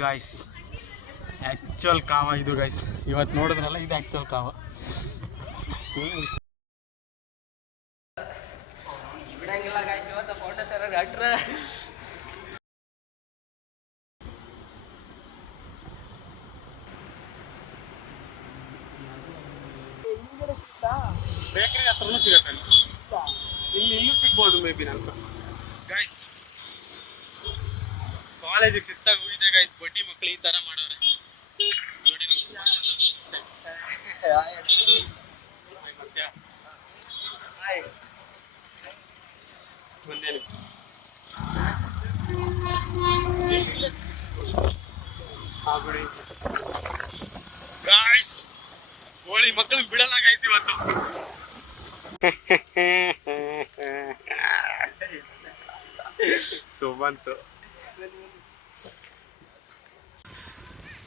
Guys actual ಕಾವ ಇದು guys, ಇವತ್ತು ನೋಡಿದ್ರಲ್ಲ ಇದು ಆ್ಯಕ್ಚುಯಲ್ ಕಾವ. ಬಿಡಂಗಿಲ್ಲ ಗಾಯ್ಸ್, ಇವತ್ತು ಫೋಟೋ ಸರ್ ಅಟ್ರ ಬೇಕ್ರಿ ಹತ್ರನೂ ಸಿಗತ್ತೆ, ಇಲ್ಲೂ ಸಿಗ್ಬೋದು ಮೇ ಬಿ ನನಗೆ. ಗಾಯ್ಸ್ ಕಾಲೇಜಿಗೆ ಶಿಸ್ತಾಗಿ ಹೋಗಿದೆ ಗಾಯ್ಸ್, ಬಡ್ಡಿ ಮಕ್ಕಳು ಈ ಥರ ಮಾಡವ್ರೆ ನೋಡಿ. ಬಂದೇನು ಗಾಯ್ಸ್, ಹೋಳಿ ಮಕ್ಕಳು ಬಿಡಲ್ಲ ಗಾಯ್ಸ್ ಇವತ್ತು. ಸುಮಂತು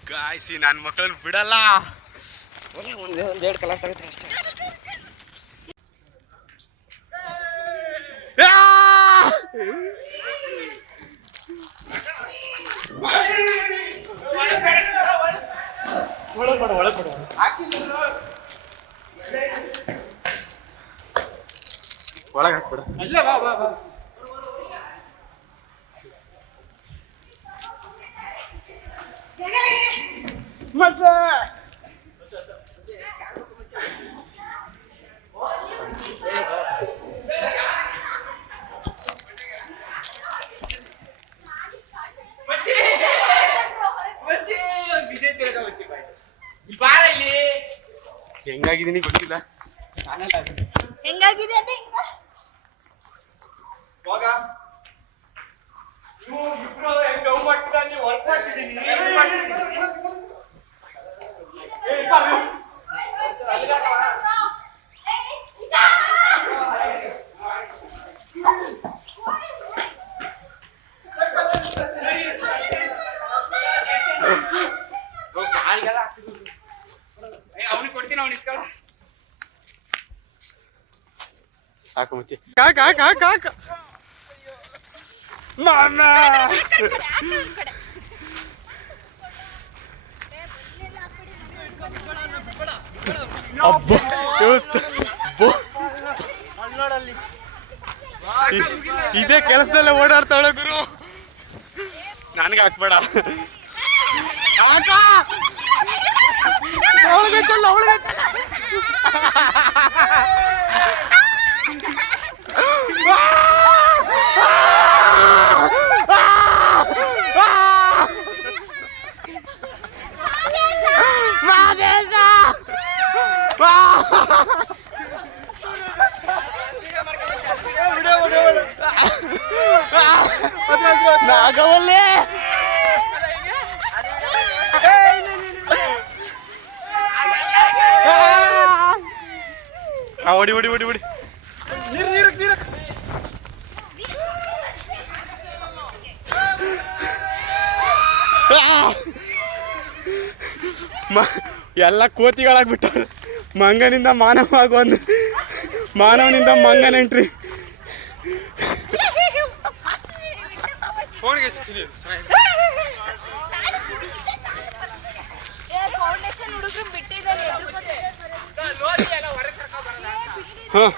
ಗಾಯ್ಸ್, ನನ್ನ ಮಕ್ಕಳನ್ನ ಬಿಡಲ್ಲ. ಒಂದೆರಡು ಕಲರ್ ತಗುತ್ತೆ ಅಷ್ಟೇ. ಒಳಗೆ ಹಾಕ್ಬಿಡ. ಹೆಂಗಾಗಿದ್ದೀನಿ ಗೊತ್ತಿಲ್ಲ. ಹೆಂಗಾಗಿದೆ ಅವನಿಗೆ ಕೊಡ್ತೀನಿ, ಅವ್ನು ಇಸ್ಕೊಳ್ಳ. ಸಾಕು ಮುಚ್ಚಿ. ಕಾಕ ಕಾಕ ಕಾಕ ಮಾಮ ಇದೇ ಕೆಲಸದಲ್ಲೇ ಓಡಾಡ್ತಾಳೆ ಗುರು. ನನಗೆ ಹಾಕ್ಬೇಡ. ಅವಳಿಗೆ ಚಲ್ಲ, ಅವಳಿಗೆ ಚಲ್ಲ. ನಾಗವಲ್ಲೇ ಹೊಡಿ ಹೊಡಿ ಹೊಡಿ ಹೊಡಿ. ನೀರು ನೀರಕ್ಕೆ ನೀರಕ್ಕೆ ಎಲ್ಲ ಕೋತಿಗಳಾಗ್ಬಿಟ್ಟವ್ರು. ಮಂಗನಿಂದ ಮಾನವವಾಗೊಂದು, ಮಾನವನಿಂದ ಮಂಗನ ಎಂಟ್ರಿ. ಫೋನ್ಗೆ ಹಾಂ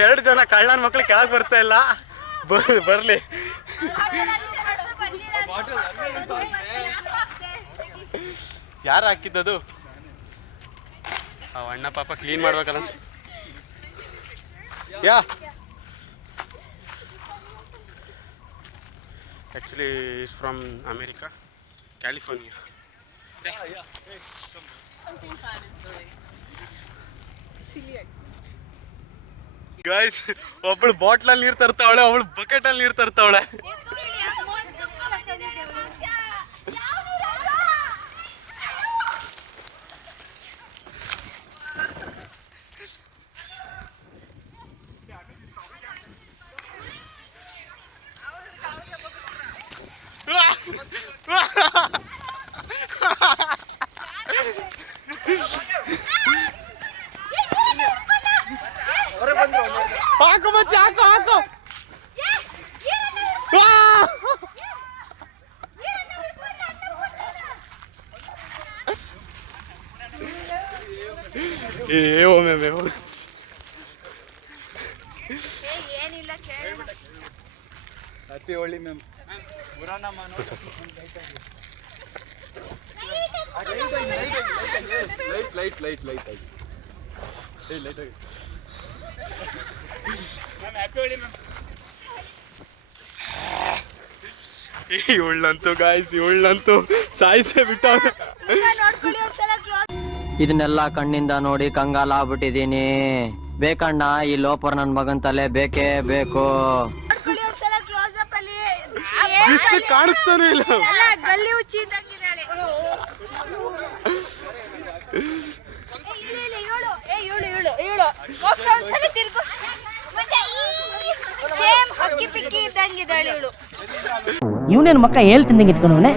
ಎರಡು ಜನ ಕಳ್ಳನ ಮಕ್ಳು ಕೆಳಗೆ ಬರ್ತಾ ಇಲ್ಲ. ಬರ್ಲಿ. ಯಾರು ಹಾಕಿದ್ದದು? ಅವ ಅಣ್ಣ ಪಾಪ ಕ್ಲೀನ್ ಮಾಡ್ಬೇಕಲ್ಲ. ಯಾ actually is from America, California. Guys, ಒಬ್ಬಳು ಬಾಟ್ಲಲ್ಲಿ ನೀರು ತರ್ತಾವಳೆ, ಅವಳು ಬಕೆಟಲ್ಲಿ ನೀರು ತರ್ತಾವಳೆ. ಹಾಕು ಏ ಒಮ್ಮೆ ಏನಿಲ್ಲ ಕೇಳ ಹ್ಯಾಪಿ ಹೋಳಿ ಮ್ಯಾಮ್ ಲೈಟ್ ಇವಳಂತೂ ಗಾಯ್ಸ್ ಇವಳಂತೂ ಸಾಯಿಸೇ ಬಿಟ್ಟ. ನೋಡ್ಕೊಳ್ಳಿ ಒಂದ್ಸಲ ಕ್ಲೋಸ್ ಇದನ್ನೆಲ್ಲ ಕಣ್ಣಿಂದ ನೋಡಿ ಕಂಗಾಲಾಗ್ಬಿಟ್ಟಿದೀನಿ. ಬೇಕಣ್ಣ ಈ ಲೋಪರ್ ನನ್ ಮಗನ್ ತಲೆ ಬೇಕೇ ಬೇಕು. ನೋಡ್ಕೊಳ್ಳಿ ಒಂದ್ಸಲ ಕ್ಲೋಸ್ ಅಪ್ ಅಲ್ಲಿ ಬಿಸ್ಲು ಕಾಣಿಸ್ತಾನೆ ಇಲ್ಲ. ಅಲ್ಲ ಗಲ್ಲಿ ಹುಚ್ಚಿ ಇದ್ದಂಗಿದ್ದಾಳೆ. ಇವಳು ಮೋಕ್ಷ ಒಂದ್ಸಲ ತಿರ್ಗು ಸೇಮ್ ಅಕ್ಕಿ ಪಿಕ್ಕಿ ಇದ್ದಂಗಿದ್ದಾಳೆ ಇವಳು. ಇವನೇನು ಮಕ್ಕ ಹೇಳ್ತಿದ್ದಂಗೆ ಇಟ್ಕೊಂಡವನೆ.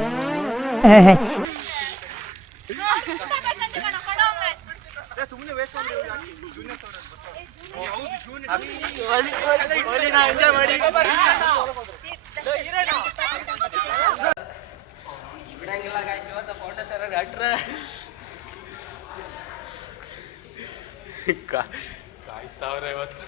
ಬಿಡಂಗಿಲ್ಲ ಗಾಯ್ಸ್ ಇವತ್ತು ಫೌಂಡೇಶನ್ ಅಟ್ರ ಕಾಯ್ತಾವ್ರೆ ಇವತ್ತು.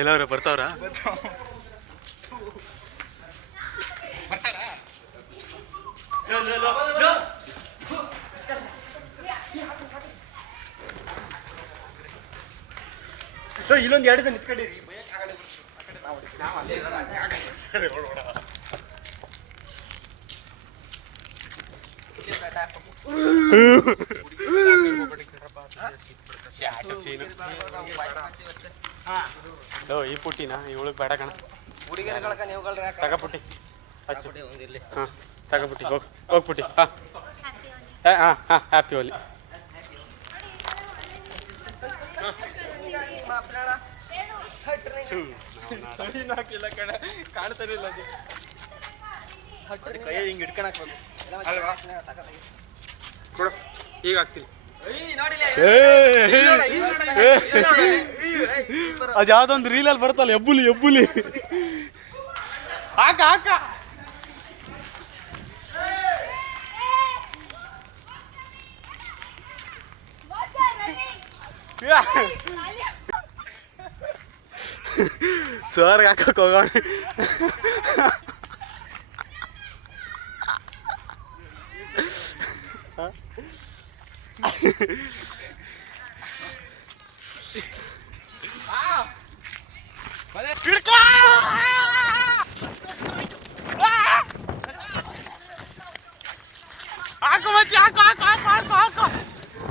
ಎಲ್ಲವ್ರ ಬರ್ತಾವ್ರ? ಇಲ್ಲೊಂದು 2 ಜನ ನಿಂತ್ಕೊಂಡಿರಿ. ಈ ಪುಟ್ಟಿನ ಇವಳಿಗೆ ಬೇಡ ಕಣ. ಹುಡುಗಿರಗಳಕ ನೀವುಗಳ್ರಿ ತಗ ಪುಟ್ಟಿ ಹಚ್ಚು. ಒಂದಿರ್ಲಿ ಹಾಂ ತಗ ಪುಟ್ಟಿ ಹೋಗಿ ಪುಟ್ಟಿ. ಹಾಂ ಹ್ಯಾಪಿ ಹೋಲಿ. ಸಣ್ಣ ಹಾಕಿಲ್ಲ ಕಣ, ಕಾಣ್ತಾನೆ ಇಲ್ಲ ಅದು ಕೈ ಹಿಂಗೆ ಹಿಡ್ಕೊಳಕ್ ಬಂದು ಕೊಡು ಈಗ ಹಾಕ್ತೀನಿ. ಅದು ಯಾವ್ದೊಂದು ರೀಲಲ್ಲಿ ಬರ್ತಲ್ಲ ಎಬ್ಬುಲಿ ಹಾಕ ಸರ್ ಹಾಕಕ್ ಹೋಗೋಣ. ಹಾಕು ಮಚ್ಚಿ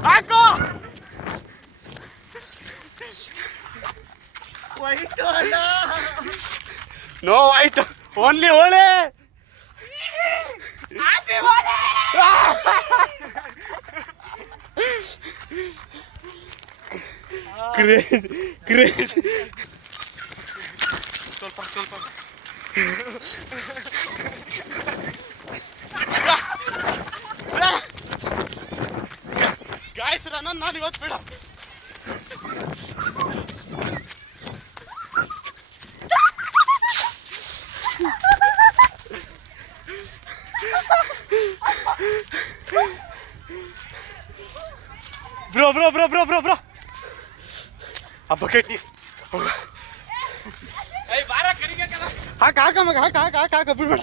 ಹಾಕು. No white only Holi. Craze ಸ್ವಲ್ಪ ಗಾಯ್ಸ್ ನಾನು ಇವತ್ತು ಬೇಡ. ಬ್ರೋ ಆ ಬಕೆಟ್ ನೀರು ಹಾಕ ಮಗ ಹಾಕ ಬಿಡ್ಬೇಡ.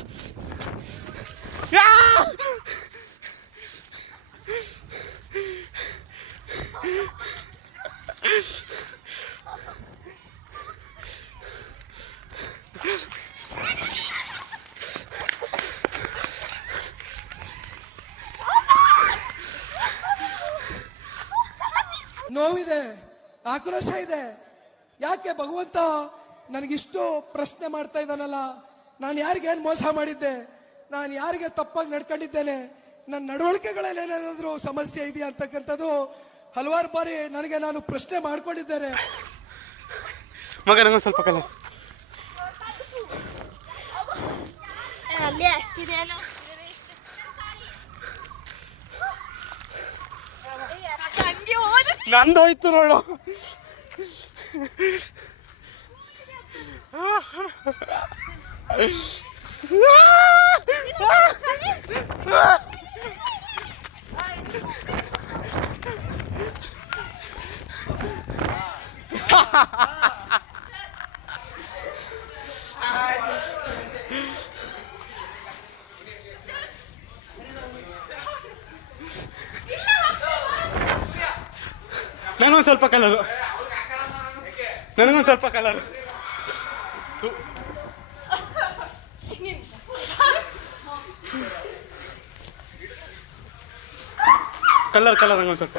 ನೋವಿದೆ, ಆಕ್ರೋಶ ಇದೆ. ಯಾಕೆ ಭಗವಂತ ನನಗಿಷ್ಟು ಪ್ರಶ್ನೆ ಮಾಡ್ತಾ ಇದ್ದಾನಲ್ಲ? ನಾನು ಯಾರಿಗೇನು ಮೋಸ ಮಾಡಿದ್ದೆ? ನಾನು ಯಾರಿಗೆ ತಪ್ಪಾಗಿ ನಡ್ಕೊಂಡಿದ್ದೇನೆ? ನನ್ನ ನಡವಳಿಕೆಗಳಲ್ಲಿ ಏನಾದರೂ ಸಮಸ್ಯೆ ಇದೆಯಾ ಅಂತಕ್ಕಂಥದ್ದು ಹಲವಾರು ಬಾರಿ ನಾನು ಪ್ರಶ್ನೆ ಮಾಡ್ಕೊಂಡಿದ್ದೇನೆ. ಮಗ ನಂಗೆ ಸ್ವಲ್ಪ ಕಲ ಅಲ್ಲೇ ಅಷ್ಟಿದೆ ನಂದು ಹೋಯ್ತು ನೋಡು. ನನಗೊಂದು ಸ್ವಲ್ಪ ಕಲರು, ನನಗೊಂದು ಸ್ವಲ್ಪ ಕಲರು. ಕಲರ್ ಕಲರ್ ನಂಗೊಂದು ಸ್ವಲ್ಪ.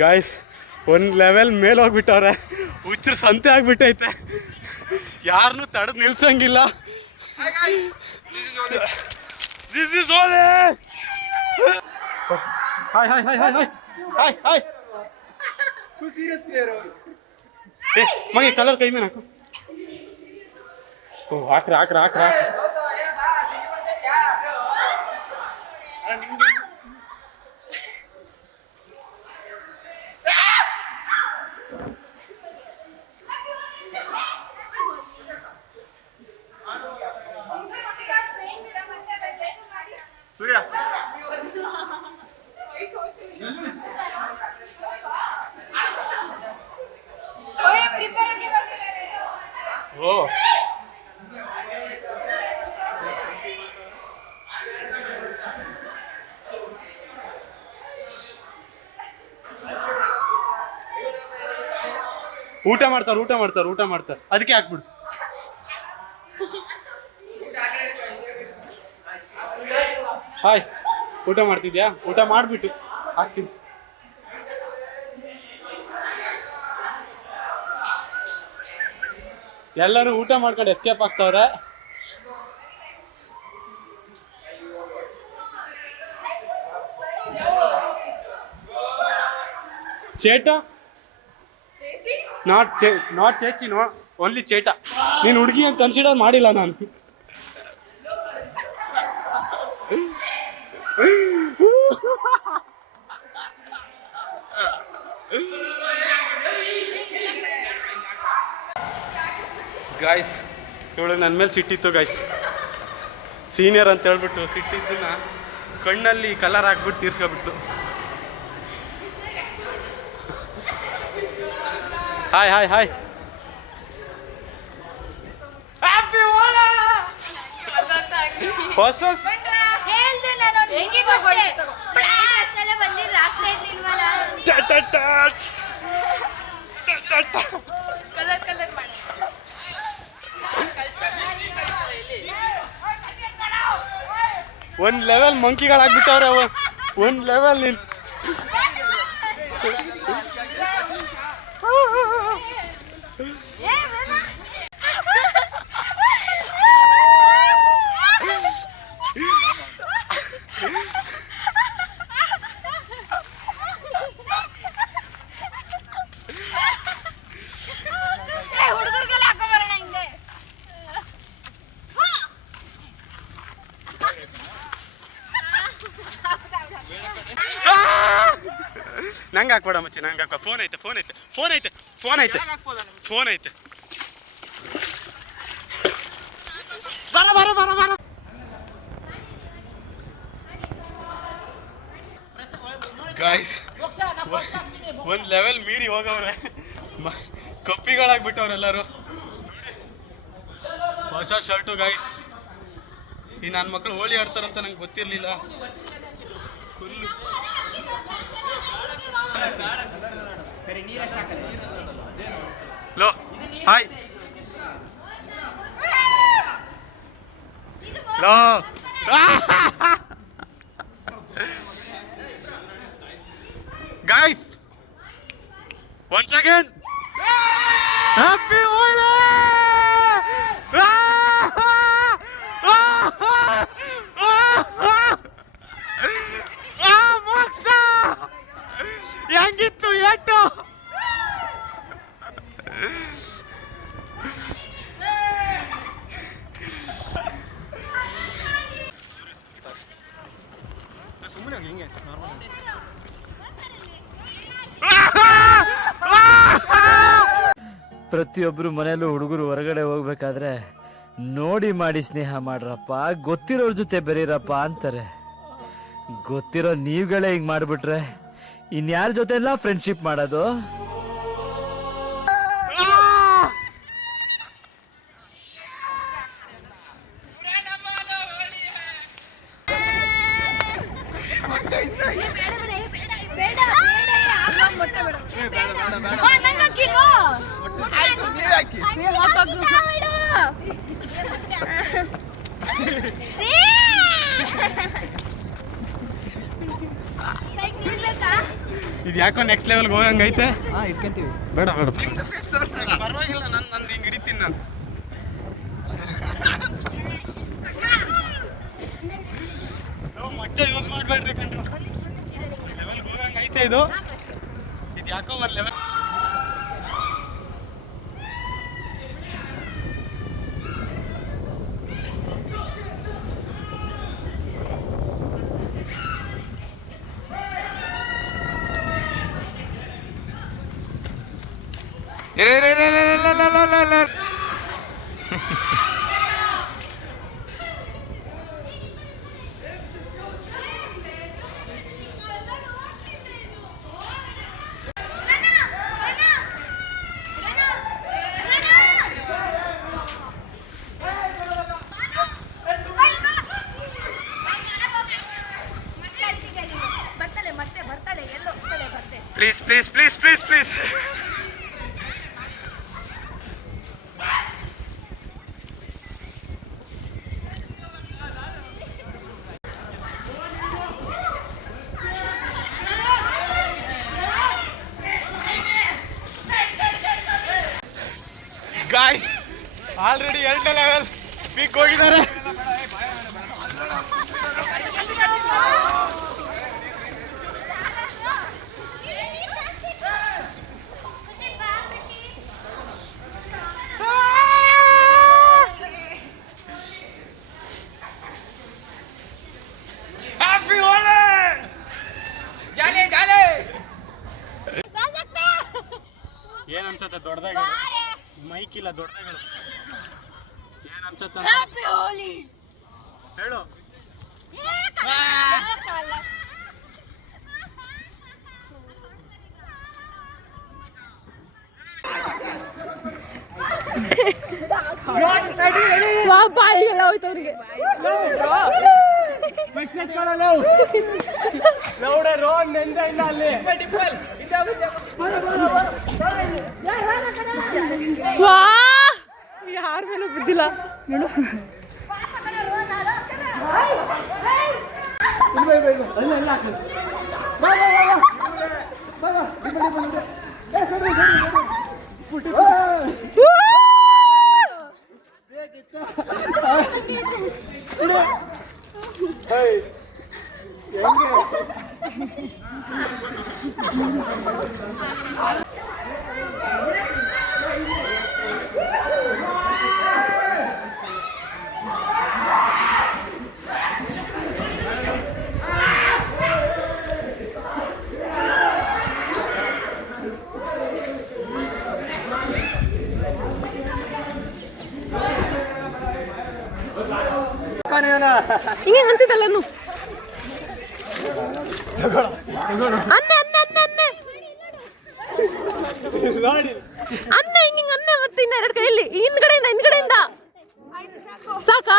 ಗಾಯ್ಸ್ ಒಂದು ಲೆವೆಲ್ ಮೇಲೆ ಹೋಗ್ಬಿಟ್ಟವ್ರೆ. ಹುಚ್ಚರು ಸಂತೆ ಆಗ್ಬಿಟ್ಟೈತೆ, ಯಾರನ್ನೂ ತಡೆದು ನಿಲ್ಸಂಗಿಲ್ಲ. ದಿಸ್ ಇಸ್ ಓಲೆ. Hi hi hi hi hi hi hi. Full serious player. ಏ ಮಗ ಕಲರ್ ಕೈ ಮೇಲೆ ಹಾಕು. ಓ ಹಾಕ್ರಿ ಹಾಕ್ರಿ ಹಾಕ್ರಿ ಹಾಕ್ರಿ. ಸೂರ್ಯ ಓ ಊಟ ಮಾಡ್ತಾರೆ ಊಟ ಮಾಡ್ತಾರೆ ಊಟ ಮಾಡ್ತಾರೆ, ಅದಕ್ಕೆ ಹಾಕ್ಬಿಡು. ಹಾಯ್, ಊಟ ಮಾಡ್ತಿದ್ಯಾ? ಊಟ ಮಾಡಿಬಿಟ್ಟು ಹಾಕ್ತೀನಿ. ಎಲ್ಲರೂ ಊಟ ಮಾಡ್ಕೊಂಡು ಎಸ್ಕೇಪ್ ಆಗ್ತವ್ರೆ. ಚೇಟ ನಾಟ್ ಚೇಚಿ, ನೋ ಓನ್ಲಿ ಚೇಟ. ನೀನು ಹುಡುಗಿ ಅಂತ ಕನ್ಸಿಡರ್ ಮಾಡಿಲ್ಲ ನಾನು. ಗಾಯ್ಸ್ ಇವಳು ನನ್ನ ಮೇಲೆ ಸಿಟ್ಟಿತ್ತು ಗಾಯ್ಸ್. ಸೀನಿಯರ್ ಅಂತ ಹೇಳ್ಬಿಟ್ಟು ಸಿಟ್ಟಿದ್ದನ್ನ ಕಣ್ಣಲ್ಲಿ ಕಲರ್ ಹಾಕ್ಬಿಟ್ಟು ತೀರ್ಸ್ಕೊಬಿಟ್ಲು. Hi hi hi. ಹೊಸ ಹೇಳ್ದೆ ನಾನು ಹೆಂಗಿಗೂ ಸಲ ಬಂದಿದ್ದು ರಾತ್ರಿ ಇರ್ಲಿಲ್ವಲ್ಲ. ಕಲರ್ ಕಲರ್ ಮಾಡಿ ಒಂದ್ ಲೆವೆಲ್ ಮಂಕಿಗಳಾಗ್ಬಿಟ್ಟವ್ರೆ. ಒಂದ್ ಲೆವೆಲ್ ಹುಡುಗರಿಗೆಲ್ಲ ಹಾಕೋಬರೋಣ ಹಿಂದೆ. ನಂಗೆ ಹಾಕ್ಬೇಡ ಮಚ್ಚಿ, ನಂಗೆ ಹಾಕೋ. ಫೋನ್ ಐತೆ ಫೋನ್ ಐತೆ ಫೋನ್ ಐತೆ ಫೋನ್ ಐತೆ ಫೋನ್ ಐತೆ. ಬರ ಬರ ಬರ ಬರ. ಗಾಯ್ಸ್ ಒಂದು ಲೆವೆಲ್ ಮೀರಿ ಹೋಗವ್ರೆ, ಕಪ್ಪಿಗಳಾಗ್ಬಿಟ್ಟವ್ರೆಲ್ಲರೂ. ಹೊಸ ಶರ್ಟು ಗಾಯ್ಸ್. ಈ ನನ್ನ ಮಕ್ಕಳು ಹೋಳಿ ಆಡ್ತಾರಂತ ನಂಗೆ ಗೊತ್ತಿರಲಿಲ್ಲ. Full low hi low. Guys, once again, happy Holi! ಮೋಕ್ಷ ಹೆಂಗಿತ್ತು ಏಟು? ಪ್ರತಿಯೊಬ್ರು ಮನೆಯಲ್ಲೂ ಹುಡುಗರು ಹೊರಗಡೆ ಹೋಗ್ಬೇಕಾದ್ರೆ ನೋಡಿ ಮಾಡಿ ಸ್ನೇಹ ಮಾಡ್ರಪ್ಪ, ಗೊತ್ತಿರೋರ್ ಜೊತೆ ಬೆರೀರಪ್ಪ ಅಂತಾರೆ. ಗೊತ್ತಿರೋ ನೀವುಗಳೇ ಹಿಂಗ್ ಮಾಡ್ಬಿಟ್ರೆ ಇನ್ಯಾರ ಜೊತೆ ಎಲ್ಲ ಫ್ರೆಂಡ್ಶಿಪ್ ಮಾಡೋದು? ಇದು ಯಾಕೋ ನೆಕ್ಸ್ಟ್ ಲೆವೆಲ್ಗೆ ಹೋಗಂಗೈತೆ. ಇಟ್ಕೊಂತೀವಿ. ಬೇಡ ಬೇಡ ಪರವಾಗಿಲ್ಲ, ನಂದು ಹಿಂಗೆ ಹಿಡಿತೀನಿ ನಾನು. ಮತ್ತೆ ಯೂಸ್ ಮಾಡಬೇಡ್ರಿ ಕಣ್ರು, ಲೆವೆಲ್ಗೆ ಹೋಗಂಗೈತೆ ಇದು. ಇದು ಯಾಕೋ ಒಂದು level. Please please please please please. Guys already 2ನೇ ಲೆವೆಲ್ ಪೀಕ್ ಹೋಗಿದ್ದಾರೆ. ಏನ್ ಅನ್ಸತ್ತೆ ದೊಡ್ಡದಾಗ ಮೈಕ್ ಇಲ್ಲ ದೊಡ್ಡದಾಗ ಏನ್ ಅನ್ಸತ್ತ ಹೇಳು. ಬಾಯಿಗೆಲ್ಲ ಹೋಯ್ತು ಅವ್ರಿಗೆ. ಯಾರ ಮೇಲೂ ಬಿದ್ದಿಲ್ಲ ನೋಡು. ಹಿಂಗೆ ಅಂತಿದ್ದಲ್ಲ ಅನ್ನೆ ಅನ್ನೆ ಅನ್ನೆ ಅನ್ನೆ ಅನ್ನೆ ಹಿಂಗೆ ಅನ್ನೆ ಮತ್ತೆ ಇನ್ನ 2 ಕೈಯಲ್ಲಿ ಹಿಂದ್ಗಡೆಯಿಂದ ಸಾಕಾ?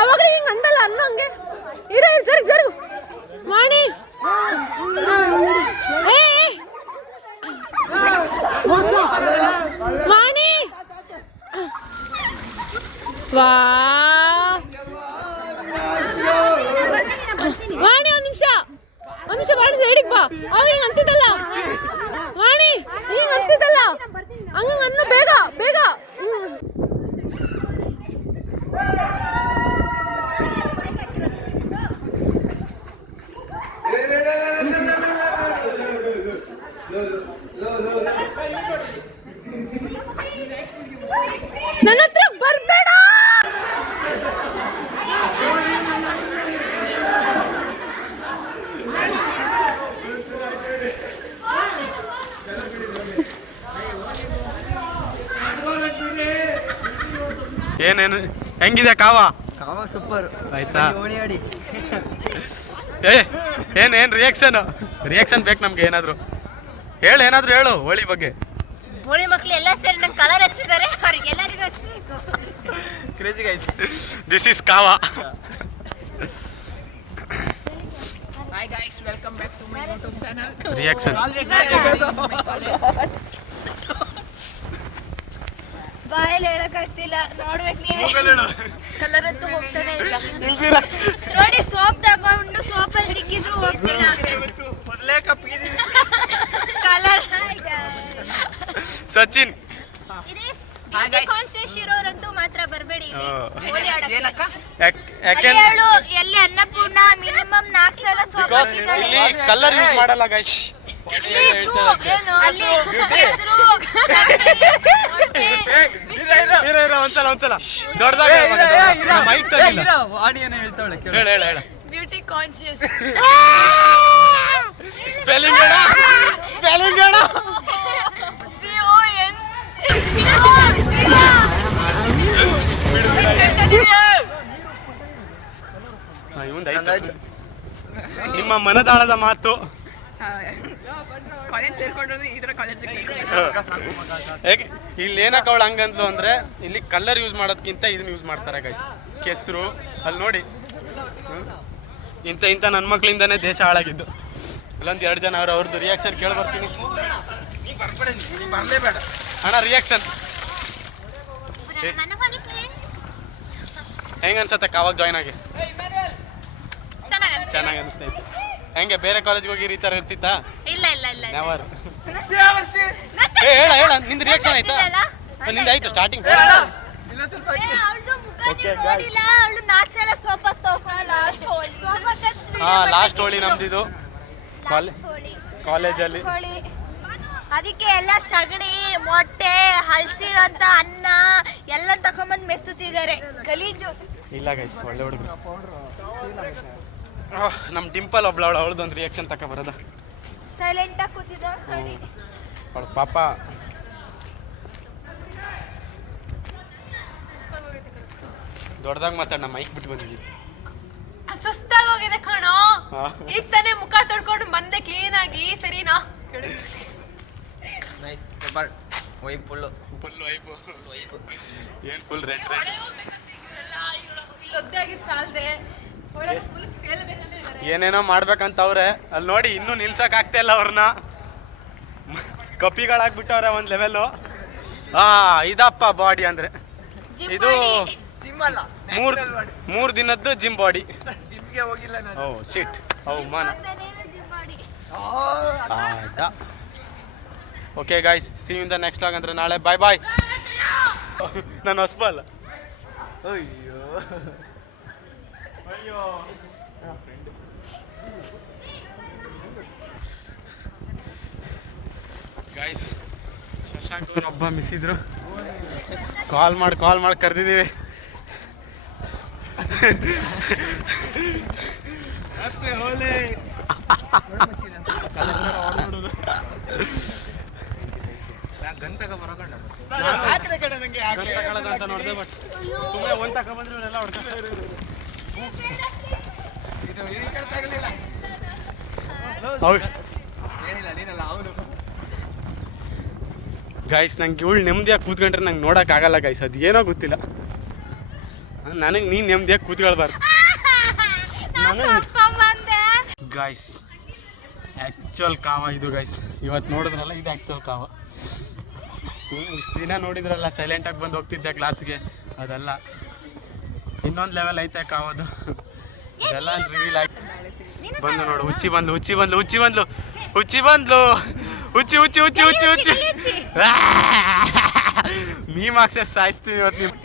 ಅವಾಗಲೇ ಹಿಂಗ್ ಅಂದಲ್ಲ ಅನ್ನಂಗೆ ಜರುಗು ಜರುಗು ವಾಣಿ ವಾಣಿ ವಾ ವಾಣಿ ಒಂದ್ ನಿಮಿಷ ವಾಣಿ ಸೈಡಿಗೆ ಬಾ ಅವ ಹಿಂಗ್ ಅಂತಿದ್ದಲ್ಲ ವಾಣಿ ಹಿಂಗ್ ಅಂತಿದ್ದಲ್ಲ ಹಂಗ ಅನ್ನು ಬೇಗ ಬೇಗ ನನ್ನ ಹತ್ರ ಬರ್ಬೇಡ. ಏನೇನು ಹೆಂಗಿದೆ ಕಾವ ಸೂಪರ್ ಆಯ್ತಾ ಓಡಿ ಏನ್ ರಿಯಾಕ್ಷನ್ ಬೇಕು ನಮ್ಗೆ ಏನಾದ್ರು ಹೇಳು ಹೋಳಿ ಬಗ್ಗೆ. ಬೋಳಿ ಮಕ್ಳು ಎಲ್ಲ ಸೇರಿ ನಂಗೆ ಕಲರ್ ಹಚ್ಚಿದ್ದಾರೆ ಅವ್ರಿಗೆಲ್ಲರಿಗೂ ಹಚ್ಚಬೇಕು. ಕ್ರೇಜಿ ಗೈಸ್, ದಿಸ್ ಇಸ್ ಕಾವ. Hi guys, welcome back to my YouTube channel. Reaction ಬಾಯಲ್ಲಿ ಹೇಳಕ್ಕಾಗ್ತಿಲ್ಲ, ನೋಡ್ಬೇಕು ನೀವೇ. ಕಲರ್ ಅಂತೂ ಹೋಗ್ತಾನೆ ಇಲ್ಲ ನೋಡಿ. ಸೋಪ್ ತಗೊಂಡು ಸೋಪಲ್ಲಿ ತಿಕ್ಕಿದ್ರು ಹೋಗ್ತಿಲ್ಲ ಕಲರ್. ಸಚಿನ್ ಕಾನ್ಸಿಯಸ್ ಇರೋರಂತೂ ಮಾತ್ರ ಬರಬೇಡಿ ಎಲ್ಲಿ ಅನ್ನಪೂರ್ಣ ಮಿನಿಮಮ್ 4 ಸಲ ಸೋಪ್ ಹಾಕಿದ್ದಾಳೆ. ಇಲ್ಲಿ ಕಲರ್ ಯೂಸ್ ಮಾಡಲ್ಲ ಗೈಸ್. ಒಂದ್ಸಲ ದೊಡ್ಡದಾಗ ಮೈಕ್ ತಂದಿಲ್ಲ. ಹೇಳ ಬ್ಯೂಟಿ ಕಾನ್ಸಿಯಸ್. ಸ್ಪೆಲ್ಲಿಂಗ್ ಹೇಳ ನಿಮ್ಮ ಮನದಾಳದ ಮಾತು. ಕಾಲೇಜ್ ಸೇರ್ಕೊಂಡ್ರು ಈ ತರ ಕಾಲೇಜ್ ಹೇಗೆ ಇಲ್ಲಿ ಏನಕ್ಕೆ ಅವಳು ಹಂಗಂದ್ಲು ಅಂದ್ರೆ, ಇಲ್ಲಿ ಕಲರ್ ಯೂಸ್ ಮಾಡೋದಕ್ಕಿಂತ ಇದನ್ನ ಯೂಸ್ ಮಾಡ್ತಾರೆ ಗೈಸ್. ಕೆಸರು ಅಲ್ಲಿ ನೋಡಿ, ಇಂಥ ನನ್ನ ಮಕ್ಳಿಂದಾನೇ ದೇಶ ಹಾಳಾಗಿದ್ದು. ಇಲ್ಲೊಂದು 2 ಜನ ಅವ್ರದ್ದು ರಿಯಾಕ್ಷನ್ ಕೇಳ್ಬರ್ತೀನಿ. ಬರ್ಲೇಬೇಡ ಅಣ್ಣ, ರಿಯಾಕ್ಷನ್ ಹೆಂಗ ಅನ್ಸತ್ತೆ ಕಾವಾಗ ಜಾಯ್ನ್ ಆಗಿ? ಚೆನ್ನಾಗಿ ಅನಿಸ್ತೈತೆ. ಹೆಂಗೆ ಬೇರೆ ಕಾಲೇಜ್ಗೆ ಹೋಗಿ ಈ ಥರ ಇರ್ತಿತ್ತಾ? ಇಲ್ಲ ಇಲ್ಲ ಇಲ್ಲ ನೆವರ್. ಹೇಳ ನಿಂದು ರಿಯಾಕ್ಷನ್ ಆಯ್ತಾ? ನಿಂದು ಆಯ್ತು ಸ್ಟಾರ್ಟಿಂಗ್. ಲಾಸ್ಟ್ ಹೋಳಿ ನಮ್ದಿದು ಕಾಲೇಜಲ್ಲಿ. ಅದಕ್ಕೆ ಎಲ್ಲ ಸಗಣಿ ಮೊಟ್ಟೆ ಹಲ್ಸಿರೋಂತ ಅನ್ನ ಎಲ್ಲ ತಕೊಂಬಂದ್ ಮೆತ್ತುತ್ತಿದ್ದಾರೆ. ಗಲೀಜು ಇಲ್ಲ ಗೈಸ್, ಒಳ್ಳೆ ಹುಡುಗರು. ನಮ್ಮ ಡಿಂಪಲ್ ಅವಳದೊಂದು ರಿಯಾಕ್ಷನ್ ತಕ ಬರೋದ. ಸೈಲೆಂಟ್ ಆಗಿ ಕೂತಿದ್ದಾಳೆ. ಅವಳ ಪಾಪ ದೊಡ್ಡದಾಗ ಮಾತಾಡ, ನಮ್ಮ ಮೈಕ್ ಬಿಟ್ಟು ಬಂದಿದ್ದೀವಿ. ಸುಸ್ತಾಗಿ ಹೋಗಿದೆ ಕಣೋ. ಈಗ ತಾನೇ ಮುಖ ತೊಳ್ಕೊಂಡು ಬಂದೆ ಕ್ಲೀನ್ ಆಗಿ. ಸರಿನಾ? Nice super vibe full vibe. ಏನು ಫುಲ್ ರೆಡ್ ಏನೇನೋ ಮಾಡ್ಬೇಕಂತವ್ರೆ. ಅಲ್ಲಿ ನೋಡಿ, ಇನ್ನೂ ನಿಲ್ಸಕ್ ಆಗ್ತಾ ಇಲ್ಲ ಅವ್ರನ್ನ. ಕಪಿಗಳಾಗ್ಬಿಟ್ಟವ್ರೆ ಒಂದು ಲೆವೆಲ್ಲು. ಇದಪ್ಪ ಬಾಡಿ ಅಂದ್ರೆ ಇದು ಜಿಮ್ ಅಲ್ಲ, ಮೂರು ದಿನದ್ದು ಜಿಮ್ ಬಾಡಿ. ಜಿಮ್ಗೆ ಹೋಗಿಲ್ಲ ನಾನು. ಓ ಶಿಟ್, ಮಾನ. Okay guys, see you in the next vlog. ಅಂದ್ರೆ ನಾಳೆ ಬಾಯ್ ಬಾಯ್. ನಾನು ಹೊಸಬ ಅಲ್ಲ. ಅಯ್ಯೋ ಗಾಯ್ಸ್, ಶಶಾಂಕ್ ಒಬ್ಬ ಮಿಸ್ ಇದ್ರು. ಕಾಲ್ ಮಾಡಿ ಕರೆದಿದ್ದೀವಿ. ಅಂತ ನೋಡಿದೆ, ಬಟ್ ಸುಮ್ಮನೆ ಒಂದು ತಕ ಬಂದ್ರೆ ಇವರೆಲ್ಲ ಹೊಡ್ಕೊತಾ ಇರೋದು. ಏನಿಲ್ಲ, ನೀನಲ್ಲ ಗೈಸ್ ನಂಗೆ ಇವಳು ನೆಮ್ಮದಿಯಾಗಿ ಕೂತ್ಕೊಂಡ್ರೆ ನಂಗೆ ನೋಡೋಕ್ಕಾಗಲ್ಲ ಗೈಸ್, ಅದು ಏನೋ ಗೊತ್ತಿಲ್ಲ. ನನಗೆ ನೀನು ನೆಮ್ಮದಿಯಾಗಿ ಕೂತ್ಕೊಳ್ಬಾರ್ದು. ಗೈಸ್ ಆ್ಯಕ್ಚುಯಲ್ ಕಾವ ಇದು ಗೈಸ್, ಇವತ್ತು ನೋಡಿದ್ರಲ್ಲ ಇದು ಆ್ಯಕ್ಚುಯಲ್ ಕಾವ. ಇಷ್ಟು ದಿನ ನೋಡಿದ್ರಲ್ಲ ಸೈಲೆಂಟಾಗಿ ಬಂದು ಹೋಗ್ತಿದ್ದೆ ಕ್ಲಾಸ್ಗೆ, ಅದೆಲ್ಲ ಇನ್ನೊಂದು ಲೆವೆಲ್ ಐತೆ ಕಾವದು. ಇದೆಲ್ಲ ರಿವೀಲ್ ಆಗಿ ಬಂದು ನೋಡು, ಹುಚ್ಚಿ ಬಂದ್ಲು ಹುಚ್ಚಿ ಬಂದ್ಲು ಹುಚ್ಚಿ ಬಂದ್ಲು ಹುಚ್ಚಿ ಬಂದ್ಲು ಹುಚ್ಚಿ ಹುಚ್ಚಿ ಹುಚ್ಚಿ ಹುಚ್ಚಿ ಹುಚ್ಚಿ ಮೀಮ್ ಆಕ್ಸೆಸ್ ಸಾಯಿಸ್ತೀನಿ ಇವತ್ತು ನೀವು.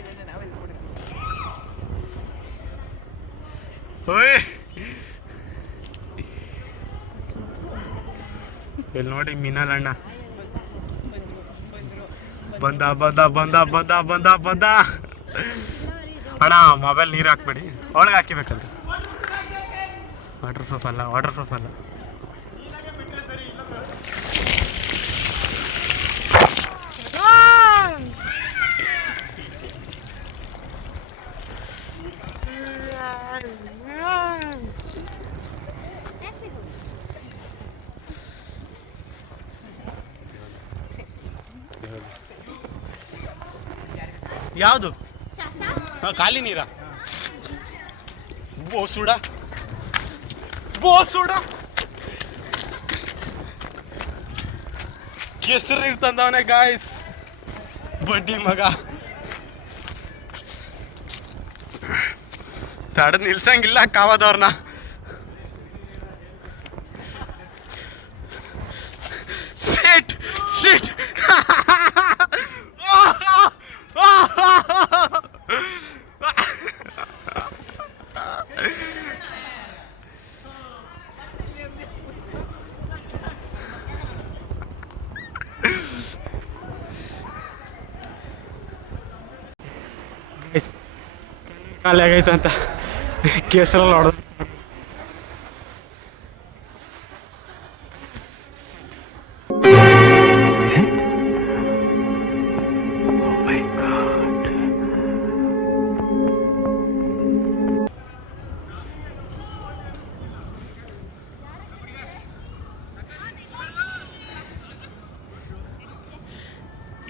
ಓಯ್ ಇಲ್ಲಿ ನೋಡಿ ಮಿನಲ್ ಅಣ್ಣ ಬಂದ ಬಂದ ಬಂದ ಬಂದ ಬಂದ ಬಂದ. ಅಣ್ಣ ಮೊಬೈಲ್ ನೀರು ಹಾಕ್ಬೇಡಿ, ಒಳಗೆ ಹಾಕಿಬೇಕಲ್ರಿ. ವಾಟರ್ ಪ್ರೂಫ್ ಅಲ್ಲ, ವಾಟರ್ ಪ್ರೂಫ್ ಅಲ್ಲ. ಯಾವುದು ಖಾಲಿ ನೀರಾ? ಬೋಸುಡ ಬೋಸುಡ ಕೆಸರು ಇರ್ತಂದವನೇ ಗಾಯ್ಸ್, ಬಡ್ಡಿ ಮಗ. ತಡೆದು ನಿಲ್ಸಂಗಿಲ್ಲ ಕಾವದವ್ರನ್ನ. ಶಿಟ್ ಶಿಟ್ ಖಾಲಿ ಆಗೈತೆ ಅಂತ ಕೇಸರಲ್ಲಿ ಹೊಡೆದು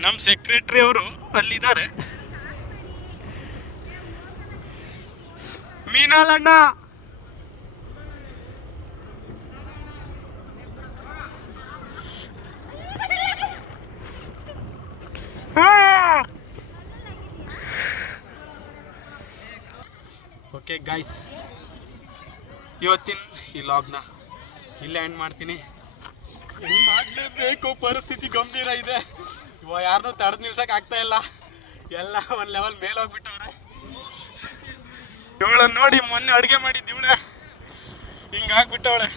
ನಮ್ಮ ಸೆಕ್ರೆಟ್ರಿ ಅವರು ಅಲ್ಲಿದ್ದಾರೆ. ಮೀನಾಲಣ್ಣ ಓಕೆ ಗೈಸ್, ಇವತ್ತಿನ ಈ ಲಾಗ್ನ ಇಲ್ಲೇ ಎಂಡ್ ಮಾಡ್ತೀನಿ. ಹೆಂಗ್ ಮಾಡಲೇಬೇಕು, ಪರಿಸ್ಥಿತಿ ಗಂಭೀರ ಇದೆ. ಇವಾಗ ಯಾರನ್ನೂ ತಡೆದು ನಿಲ್ಸಕ್ಕೆ ಆಗ್ತಾ ಇಲ್ಲ, ಎಲ್ಲ ಒಂದು ಲೆವೆಲ್ ಮೇಲೆ ಹೋಗ್ಬಿಟ್ಟವ್ರೆ. ಇವಳನ್ನ ನೋಡಿ ಮೊನ್ನೆ ಅಡುಗೆ ಮಾಡಿದ್ದು ಇವಳೆ ಹಿಂಗಾಗ್ಬಿಟ್ಟವಳೆ.